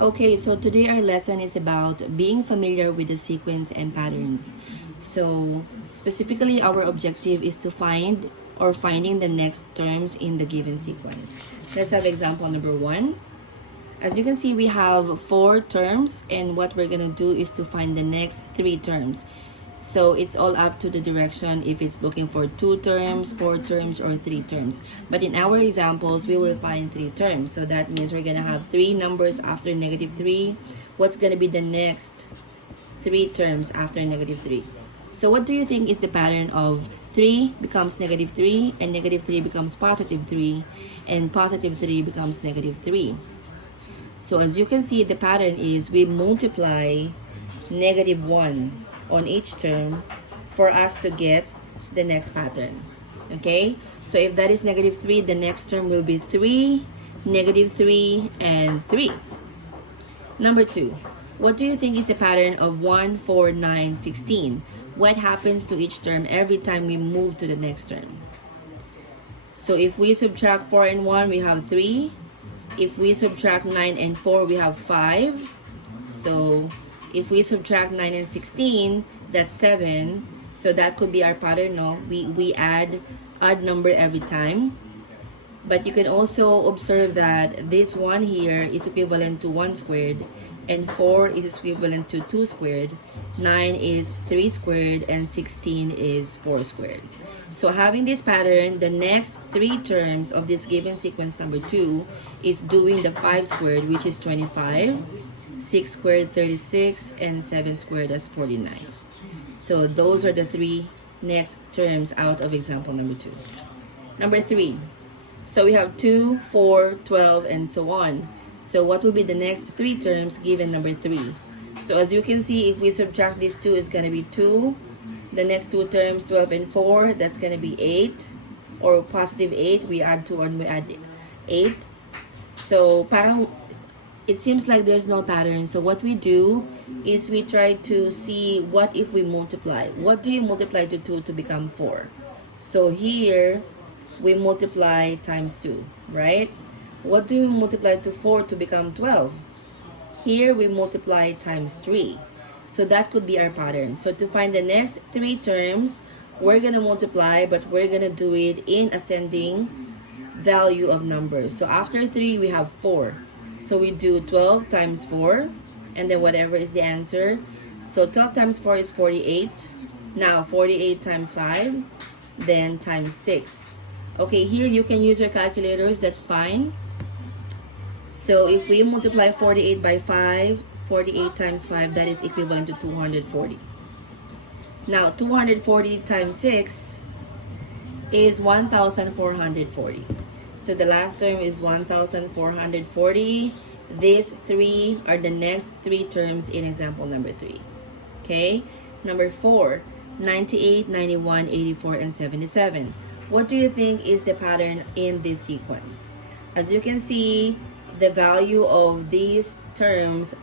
Okay, so today our lesson is about being familiar with the sequence and patterns. So specifically, our objective is to find or finding the next terms in the given sequence. Let's have example number 1. As you can see, we have 4 terms, and what we're gonna do is to find the next 3 terms. So it's all up to the direction if it's looking for 2 terms, 4 terms, or 3 terms. But in our examples, we will find 3 terms. So that means we're gonna have 3 numbers after -3. What's gonna be the next 3 terms after -3? So what do you think is the pattern of 3 becomes -3, and -3 becomes +3, and +3 becomes -3? So as you can see, the pattern is we multiply -1 on each term for us to get the next pattern. Okay, so if that is -3, the next term will be 3, -3, and 3. Number 2, what do you think is the pattern of 1, 4, 9, 16? What happens to each term every time we move to the next term? So if we subtract 4 and 1, we have 3. If we subtract 9 and 4, we have 5. So if we subtract 9 and 16, that's 7. So that could be our pattern, no? We add odd number every time. But you can also observe that this 1 here is equivalent to 1 squared, and 4 is equivalent to 2 squared, 9 is 3 squared, and 16 is 4 squared. So having this pattern, the next 3 terms of this given sequence number 2 is doing the 5 squared, which is 25, 6 squared 36, and 7 squared is 49. So those are the 3 next terms out of example number 2. Number 3. So we have 2, 4, 12, and so on. So what will be the next 3 terms given number 3? So as you can see, if we subtract these 2, it's going to be 2. The next 2 terms, 12 and 4, that's going to be 8. Or +8, we add 2 and we add 8. So parang it seems like there's no pattern. So what we do is we try to see what if we multiply. What do you multiply to 2 to become 4? So here we multiply times 2, right? What do we multiply to 4 to become 12? Here we multiply times 3. So that could be our pattern. So to find the next 3 terms, we're going to multiply, but we're going to do it in ascending value of numbers. So after 3, we have 4. So we do 12 times 4, and then whatever is the answer. So 12 times 4 is 48. Now 48 times 5, then times 6. Okay, here you can use your calculators, that's fine. So if we multiply 48 by 5, 48 times 5, that is equivalent to 240. Now 240 times 6 is 1,440. So the last term is 1,440. These 3 are the next 3 terms in example number 3. Okay? Number 4, 98, 91, 84, and 77. What do you think is the pattern in this sequence? As you can see, the value of these terms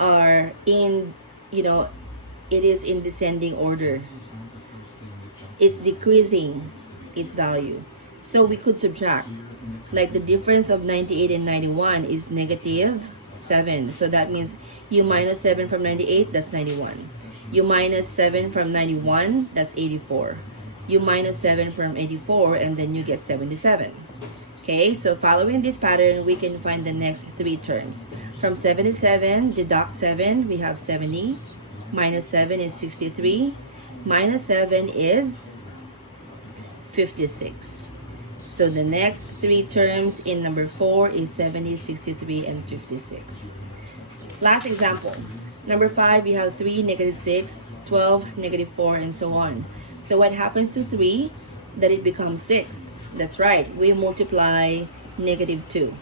are in, it is in descending order. It's decreasing its value. So we could subtract. Like the difference of 98 and 91 is -7. So that means you minus 7 from 98, that's 91. You minus 7 from 91, that's 84. You minus 7 from 84, and then you get 77. Okay, so following this pattern, we can find the next 3 terms. From 77, deduct 7, we have 70. Minus 7 is 63. Minus 7 is 56. So the next 3 terms in number 4 is 70, 63, and 56. Last example. Number 5, we have 3, -6, 12, -4, and so on. So what happens to 3? That it becomes 6. That's right. We multiply -2.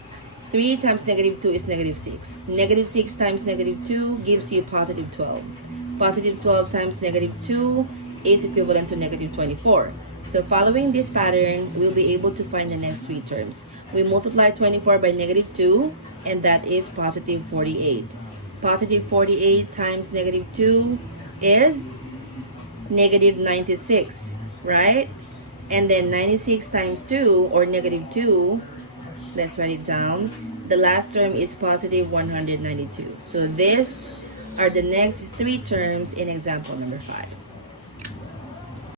3 times -2 is -6. -6 times -2 gives you +12. +12 times -2 is equivalent to -24. So following this pattern, we'll be able to find the next 3 terms. We multiply 24 by -2, and that is +48. +48 times -2 is -96, right? And then 96 times 2, or -2, let's write it down. the last term is positive 192. So these are the next three terms in example number 5.